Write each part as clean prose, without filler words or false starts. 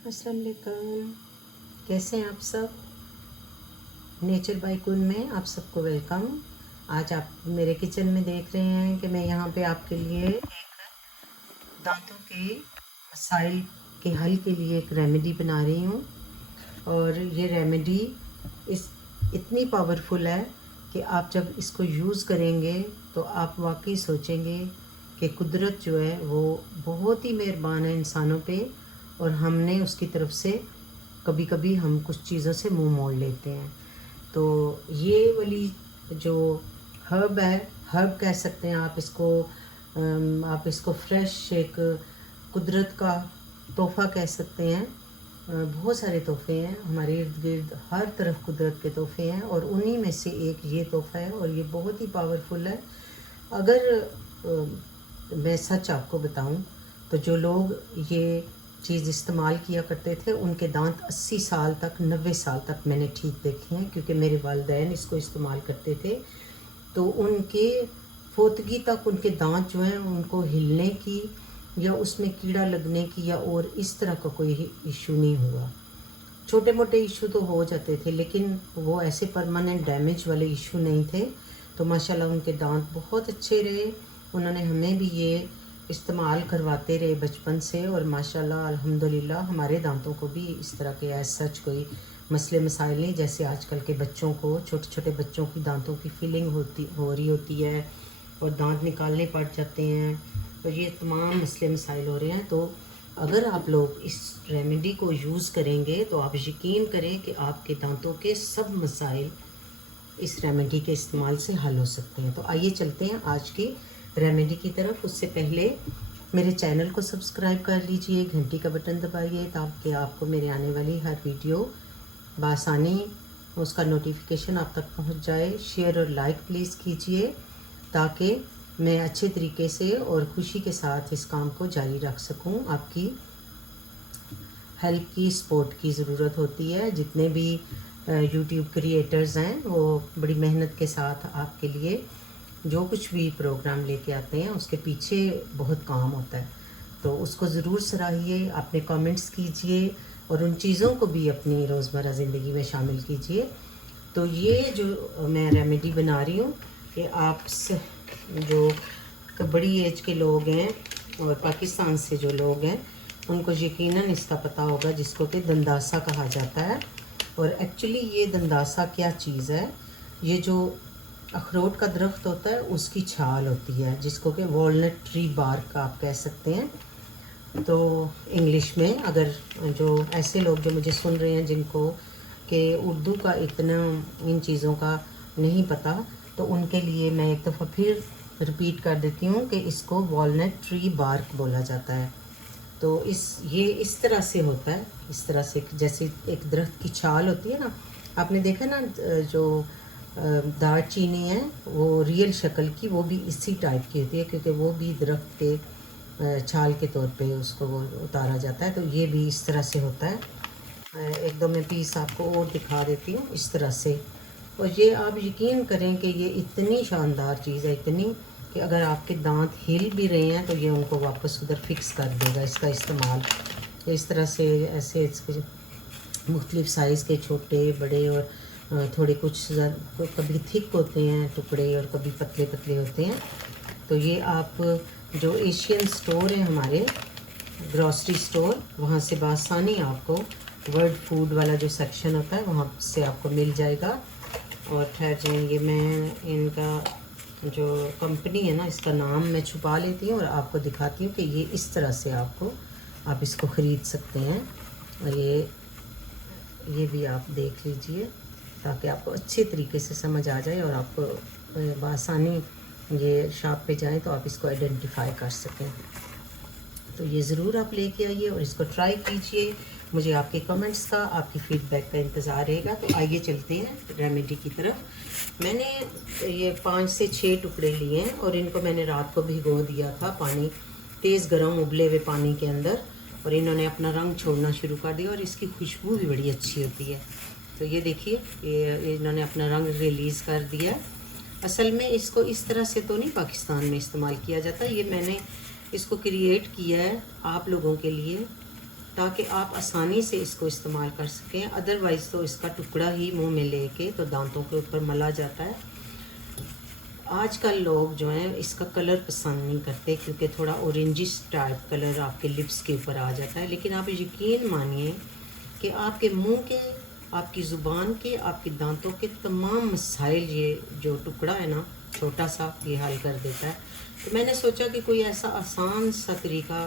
अस्सलाम वालेकुम। कैसे हैं आप सब? नेचर बाय कुन में आप सबको वेलकम। आज आप मेरे किचन में देख रहे हैं कि मैं यहाँ पे आपके लिए एक दांतों के मसाइल के हल के लिए एक रेमेडी बना रही हूँ। और ये रेमेडी इस इतनी पावरफुल है कि आप जब इसको यूज़ करेंगे तो आप वाकई सोचेंगे कि कुदरत जो है वो बहुत ही मेहरबान है इंसानों पे, और हमने उसकी तरफ से कभी कभी हम कुछ चीज़ों से मुंह मोड़ लेते हैं। तो ये वाली जो हर्ब है, हर्ब कह सकते हैं आप इसको, आप इसको फ्रेश एक कुदरत का तोहफ़ा कह सकते हैं। बहुत सारे तोहफ़े हैं हमारे इर्द गिर्द, हर तरफ कुदरत के तोहफ़े हैं और उन्हीं में से एक ये तोहफ़ा है और ये बहुत ही पावरफुल है। अगर मैं सच आपको बताऊं तो जो लोग ये चीज़ इस्तेमाल किया करते थे उनके दांत 80 साल तक, 90 साल तक मैंने ठीक देखे हैं, क्योंकि मेरे वालिदैन इसको इस्तेमाल करते थे। तो उनके फोतगी तक उनके दांत जो हैं उनको हिलने की या उसमें कीड़ा लगने की या और इस तरह का कोई इशू नहीं हुआ। छोटे मोटे इशू तो हो जाते थे लेकिन वो ऐसे परमानेंट डैमेज वाले इशू नहीं थे। तो माशाल्लाह उनके दांत बहुत अच्छे रहे। उन्होंने हमें भी ये इस्तेमाल करवाते रहे बचपन से, और माशाल्लाह अल्हम्दुलिल्लाह हमारे दांतों को भी इस तरह के एज सच कोई मसले मसाइल नहीं, जैसे आजकल के बच्चों को, छोटे छोटे बच्चों की दांतों की फीलिंग हो रही होती है और दांत निकालने पड़ जाते हैं, और ये तमाम मसले मसाइल हो रहे हैं। तो अगर आप लोग इस रेमेडी को यूज़ करेंगे तो आप यकीन करें कि आपके दांतों के सब मसाइल इस रेमेडी के इस्तेमाल से हल हो सकते हैं। तो आइए चलते हैं आज की रेमेडी की तरफ। उससे पहले मेरे चैनल को सब्सक्राइब कर लीजिए, घंटी का बटन दबाइए ताकि आपको मेरे आने वाली हर वीडियो बआसानी उसका नोटिफिकेशन आप तक पहुंच जाए। शेयर और लाइक प्लीज़ कीजिए ताकि मैं अच्छे तरीके से और खुशी के साथ इस काम को जारी रख सकूं। आपकी हेल्प की, सपोर्ट की ज़रूरत होती है। जितने भी यूट्यूब क्रिएटर्स हैं वो बड़ी मेहनत के साथ आपके लिए जो कुछ भी प्रोग्राम लेके आते हैं उसके पीछे बहुत काम होता है। तो उसको ज़रूर सराहिए, अपने कमेंट्स कीजिए और उन चीज़ों को भी अपनी रोज़मर्रा ज़िंदगी में शामिल कीजिए। तो ये जो मैं रेमेडी बना रही हूँ कि आप जो बड़ी एज के लोग हैं और पाकिस्तान से जो लोग हैं उनको यकीनन इसका पता होगा, जिसको कि दंदासा कहा जाता है। और एक्चुअली ये दंदासा क्या चीज़ है, ये जो अखरोट का दरख्त होता है उसकी छाल होती है, जिसको कि वॉलनट ट्री बार्क आप कह सकते हैं। तो इंग्लिश में अगर जो ऐसे लोग जो मुझे सुन रहे हैं जिनको कि उर्दू का इतना इन चीज़ों का नहीं पता, तो उनके लिए मैं एक दफ़ा फिर रिपीट कर देती हूँ कि इसको वॉलनट ट्री बार्क बोला जाता है। तो ये इस तरह से होता है, इस तरह से जैसे एक दरख्त की छाल होती है ना, आपने देखा ना जो दालचीनी है वो रियल शक्ल की वो भी इसी टाइप की होती है, क्योंकि वो भी दरख्त के छाल के तौर पे उसको वो उतारा जाता है। तो ये भी इस तरह से होता है। एक दो मैं पीस आपको और दिखा देती हूँ इस तरह से। और ये आप यकीन करें कि ये इतनी शानदार चीज़ है, इतनी कि अगर आपके दांत हिल भी रहे हैं तो ये उनको वापस उधर फिक्स कर देगा इसका इस्तेमाल। तो इस तरह से ऐसे इसके मुख्तलिफ़ साइज़ के छोटे बड़े और थोड़े कुछ कभी थिक होते हैं टुकड़े और कभी पतले पतले होते हैं। तो ये आप जो एशियन स्टोर है हमारे ग्रॉसरी स्टोर, वहाँ से बासानी आपको वर्ल्ड फूड वाला जो सेक्शन होता है वहाँ से आपको मिल जाएगा। और ठहर जाएंगे, मैं इनका जो कंपनी है ना इसका नाम मैं छुपा लेती हूँ और आपको दिखाती हूँ कि ये इस तरह से आप इसको ख़रीद सकते हैं। और ये भी आप देख लीजिए ताकि आपको अच्छे तरीके से समझ आ जाए और आपको बआसानी ये शॉप पे जाएं तो आप इसको आइडेंटिफाई कर सकें। तो ये ज़रूर आप लेके आइए और इसको ट्राई कीजिए। मुझे आपके कमेंट्स का, आपकी फ़ीडबैक का इंतज़ार रहेगा। तो आइए चलते हैं रेमेडी की तरफ। मैंने ये 5 से 6 टुकड़े लिए हैं और इनको मैंने रात को भिगो दिया था पानी, तेज़ गर्म उबले हुए पानी के अंदर, और इन्होंने अपना रंग छोड़ना शुरू कर दिया और इसकी खुशबू भी बड़ी अच्छी होती है। तो ये देखिए ये इन्होंने अपना रंग रिलीज़ कर दिया। असल में इसको इस तरह से तो नहीं पाकिस्तान में इस्तेमाल किया जाता, ये मैंने इसको क्रिएट किया है आप लोगों के लिए ताकि आप आसानी से इसको इस्तेमाल कर सकें। अदरवाइज़ तो इसका टुकड़ा ही मुंह में लेके तो दांतों के ऊपर मला जाता है। आजकल लोग जो हैं इसका कलर पसंद नहीं करते क्योंकि थोड़ा ऑरेंजिश टाइप कलर आपके लिप्स के ऊपर आ जाता है, लेकिन आप यकीन मानिए कि आपके मुंह के, आपकी ज़ुबान के, आपके दांतों के तमाम मसाइल ये जो टुकड़ा है ना छोटा सा, ये हल कर देता है। तो मैंने सोचा कि कोई ऐसा आसान सा तरीका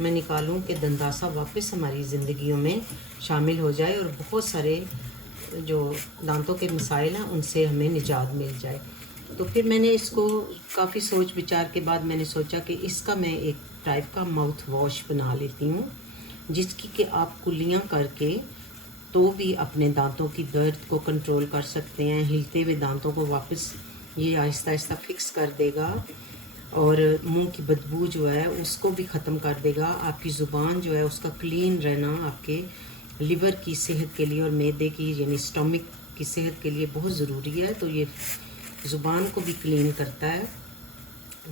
मैं निकालूं कि दंदासा वापस हमारी ज़िंदगियों में शामिल हो जाए और बहुत सारे जो दांतों के मसाइल हैं उनसे हमें निजात मिल जाए। तो फिर मैंने इसको काफ़ी सोच विचार के बाद मैंने सोचा कि इसका मैं एक टाइप का माउथ वॉश बना लेती हूँ, जिसकी कि आप कुल्लियाँ करके तो भी अपने दांतों की दर्द को कंट्रोल कर सकते हैं। हिलते हुए दांतों को वापस ये आहिस्ता आहिस्ता फिक्स कर देगा और मुंह की बदबू जो है उसको भी ख़त्म कर देगा। आपकी ज़ुबान जो है उसका क्लीन रहना आपके लिवर की सेहत के लिए और मैदे की यानी स्टमक की सेहत के लिए बहुत ज़रूरी है। तो ये ज़ुबान को भी क्लीन करता है।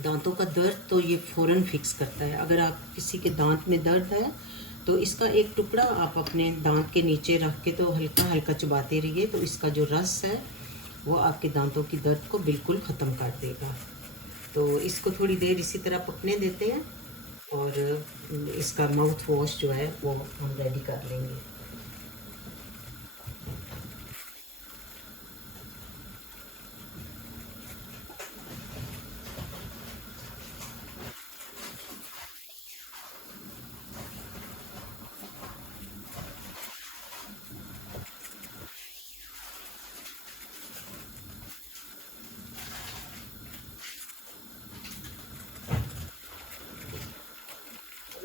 दांतों का दर्द तो ये फ़ौरन फिक्स करता है। अगर आप किसी के दांत में दर्द है तो इसका एक टुकड़ा आप अपने दांत के नीचे रख के तो हल्का हल्का चबाते रहिए, तो इसका जो रस है वो आपके दांतों की दर्द को बिल्कुल ख़त्म कर देगा। तो इसको थोड़ी देर इसी तरह पकने देते हैं और इसका माउथ वॉश जो है वो हम रेडी कर लेंगे।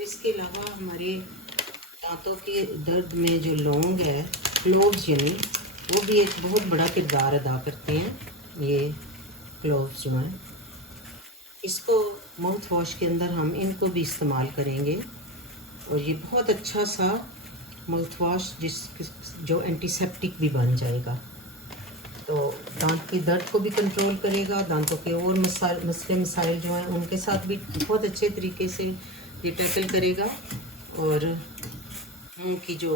इसके अलावा हमारे दांतों के दर्द में जो लौंग है, क्लोव्स यानी, वो भी एक बहुत बड़ा किरदार अदा करते हैं। ये क्लोव्स जो हैं, इसको माउथ वॉश के अंदर हम इनको भी इस्तेमाल करेंगे और ये बहुत अच्छा सा माउथ वॉश जो एंटीसेप्टिक भी बन जाएगा। तो दांत की दर्द को भी कंट्रोल करेगा, दांतों के और मसले मसाइल जो हैं उनके साथ भी बहुत अच्छे तरीके से ये टैकल करेगा और मुंह की जो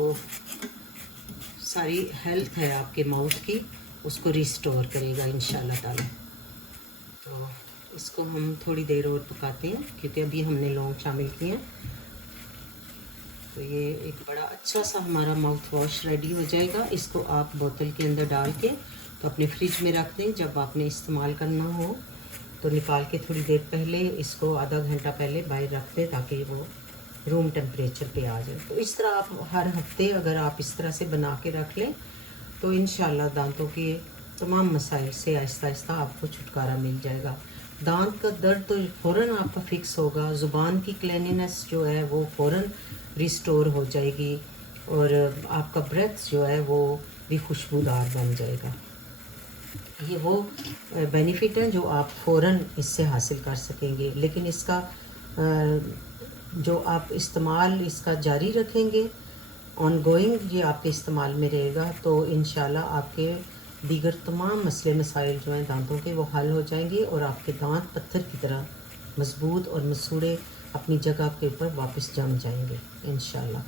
सारी हेल्थ है आपके माउथ की उसको रिस्टोर करेगा इंशाल्लाह ताला। तो इसको हम थोड़ी देर और पकाते हैं क्योंकि अभी हमने लौंग शामिल किए हैं। तो ये एक बड़ा अच्छा सा हमारा माउथ वॉश रेडी हो जाएगा। इसको आप बोतल के अंदर डाल के तो अपने फ्रिज में रख दें। जब आपने इस्तेमाल करना हो तो निकाल के थोड़ी देर पहले इसको आधा घंटा पहले बाहर रख दें ताकि वो रूम टेम्परेचर पे आ जाए। तो इस तरह आप हर हफ्ते अगर आप इस तरह से बना के रख लें तो इंशाल्लाह दांतों के तमाम मसाइल से आहिस्ता आहिस्ता आपको छुटकारा मिल जाएगा। दांत का दर्द तो फ़ौरन आपका फिक्स होगा, ज़ुबान की क्लीनिनेस जो है वो फ़ौरन रिस्टोर हो जाएगी और आपका ब्रेथ जो है वो भी खुशबूदार बन जाएगा। ये वो बेनिफिट हैं जो आप फ़ौरन इससे हासिल कर सकेंगे। लेकिन इसका जो आप इस्तेमाल इसका जारी रखेंगे, ऑनगोइंग ये आपके इस्तेमाल में रहेगा, तो इंशाल्लाह आपके दीगर तमाम मसले मसाइल जो हैं दांतों के वो हल हो जाएंगे और आपके दांत पत्थर की तरह मज़बूत और मसूड़े अपनी जगह के ऊपर वापस जम जाएंगे इंशाल्लाह।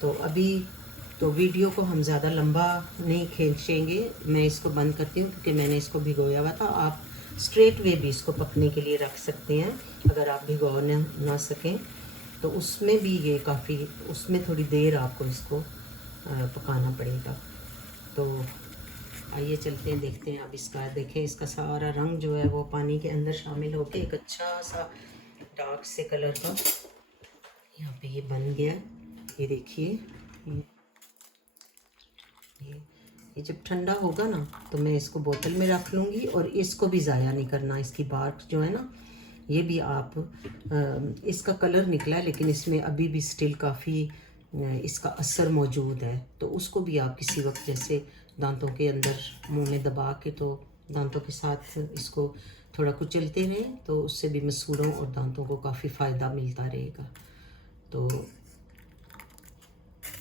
तो अभी तो वीडियो को हम ज़्यादा लंबा नहीं खींचेंगे, मैं इसको बंद करती हूँ क्योंकि मैंने इसको भिगोया हुआ था। आप स्ट्रेट वे भी इसको पकने के लिए रख सकते हैं अगर आप भिगो ना सकें तो उसमें भी ये काफ़ी, उसमें थोड़ी देर आपको इसको पकाना पड़ेगा। तो आइए चलते हैं, देखते हैं। अब इसका देखें, इसका सारा रंग जो है वो पानी के अंदर शामिल होकर एक अच्छा सा डार्क से कलर का यहाँ पे ये बन गया। ये देखिए, ये जब ठंडा होगा ना तो मैं इसको बोतल में रख लूँगी और इसको भी ज़ाया नहीं करना। इसकी बार्क जो है ना ये भी आप इसका कलर निकला है लेकिन इसमें अभी भी स्टिल काफ़ी इसका असर मौजूद है। तो उसको भी आप किसी वक्त जैसे दांतों के अंदर मुंह में दबा के तो दांतों के साथ इसको थोड़ा कुचलते रहें तो उससे भी मसूड़ों और दांतों को काफ़ी फ़ायदा मिलता रहेगा। तो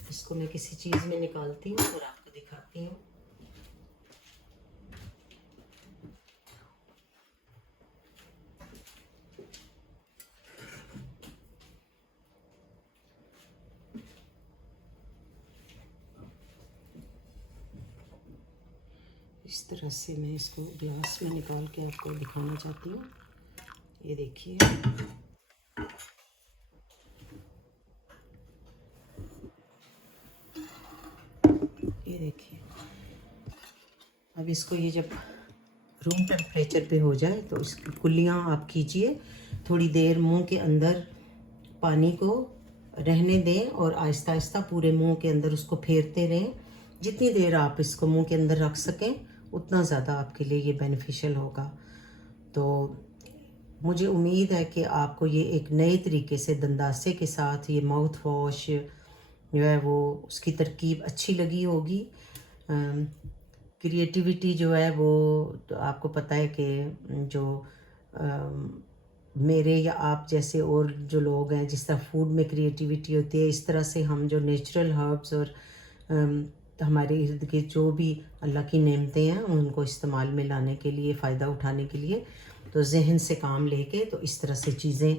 इसको मैं किसी चीज़ में निकालती हूँ और आपको दिखाती हूँ। इस तरह से मैं इसको ग्लास में निकाल के आपको दिखाना चाहती हूँ। ये देखिए, ये देखिए। अब इसको ये जब रूम टेम्परेचर पे हो जाए तो इसकी कुल्लियाँ आप कीजिए, थोड़ी देर मुंह के अंदर पानी को रहने दें और आहिस्ता आहिस्ता पूरे मुंह के अंदर उसको फेरते रहें। जितनी देर आप इसको मुंह के अंदर रख सकें उतना ज़्यादा आपके लिए ये बेनिफिशियल होगा। तो मुझे उम्मीद है कि आपको ये एक नए तरीके से दंदासे के साथ ये माउथ वॉश जो है वो उसकी तरकीब अच्छी लगी होगी। क्रिएटिविटी जो है वो तो आपको पता है कि जो मेरे या आप जैसे और जो लोग हैं, जिस तरह फूड में क्रिएटिविटी होती है, इस तरह से हम जो नेचुरल हर्ब्स और हमारे इर्द गिर्द जो भी अल्लाह की नेमतें हैं उनको इस्तेमाल में लाने के लिए, फ़ायदा उठाने के लिए, तो जहन से काम लेके तो इस तरह से चीज़ें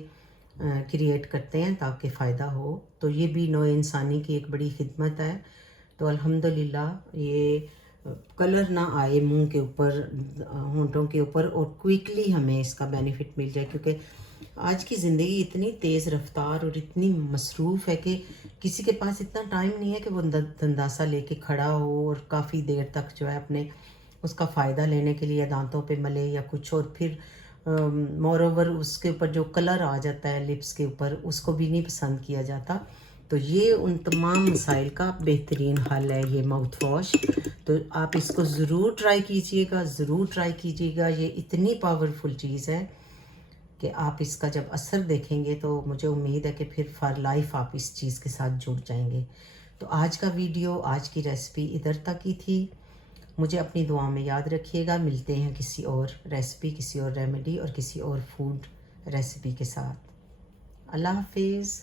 क्रिएट करते हैं ताकि फ़ायदा हो। तो ये भी नौ इंसानी की एक बड़ी खिदमत है। तो अल्हम्दुलिल्लाह ये कलर ना आए मुंह के ऊपर, होंठों के ऊपर, और क्विकली हमें इसका बेनिफिट मिल जाए, क्योंकि आज की ज़िंदगी इतनी तेज़ रफ्तार और इतनी मसरूफ़ है कि किसी के पास इतना टाइम नहीं है कि वो दंदासा लेके खड़ा हो और काफ़ी देर तक जो है अपने उसका फ़ायदा लेने के लिए दांतों पे मले या कुछ, और फिर मोर ओवर उसके ऊपर जो कलर आ जाता है लिप्स के ऊपर उसको भी नहीं पसंद किया जाता। तो ये उन तमाम मसाइल का बेहतरीन हल है ये माउथ वॉश। तो आप इसको ज़रूर ट्राई कीजिएगा, ज़रूर ट्राई कीजिएगा। ये इतनी पावरफुल चीज़ है कि आप इसका जब असर देखेंगे तो मुझे उम्मीद है कि फिर फॉर लाइफ आप इस चीज़ के साथ जुड़ जाएंगे। तो आज का वीडियो, आज की रेसिपी इधर तक ही थी। मुझे अपनी दुआ में याद रखिएगा। मिलते हैं किसी और रेसिपी, किसी और रेमेडी और किसी और फूड रेसिपी के साथ। अल्लाह हाफिज़।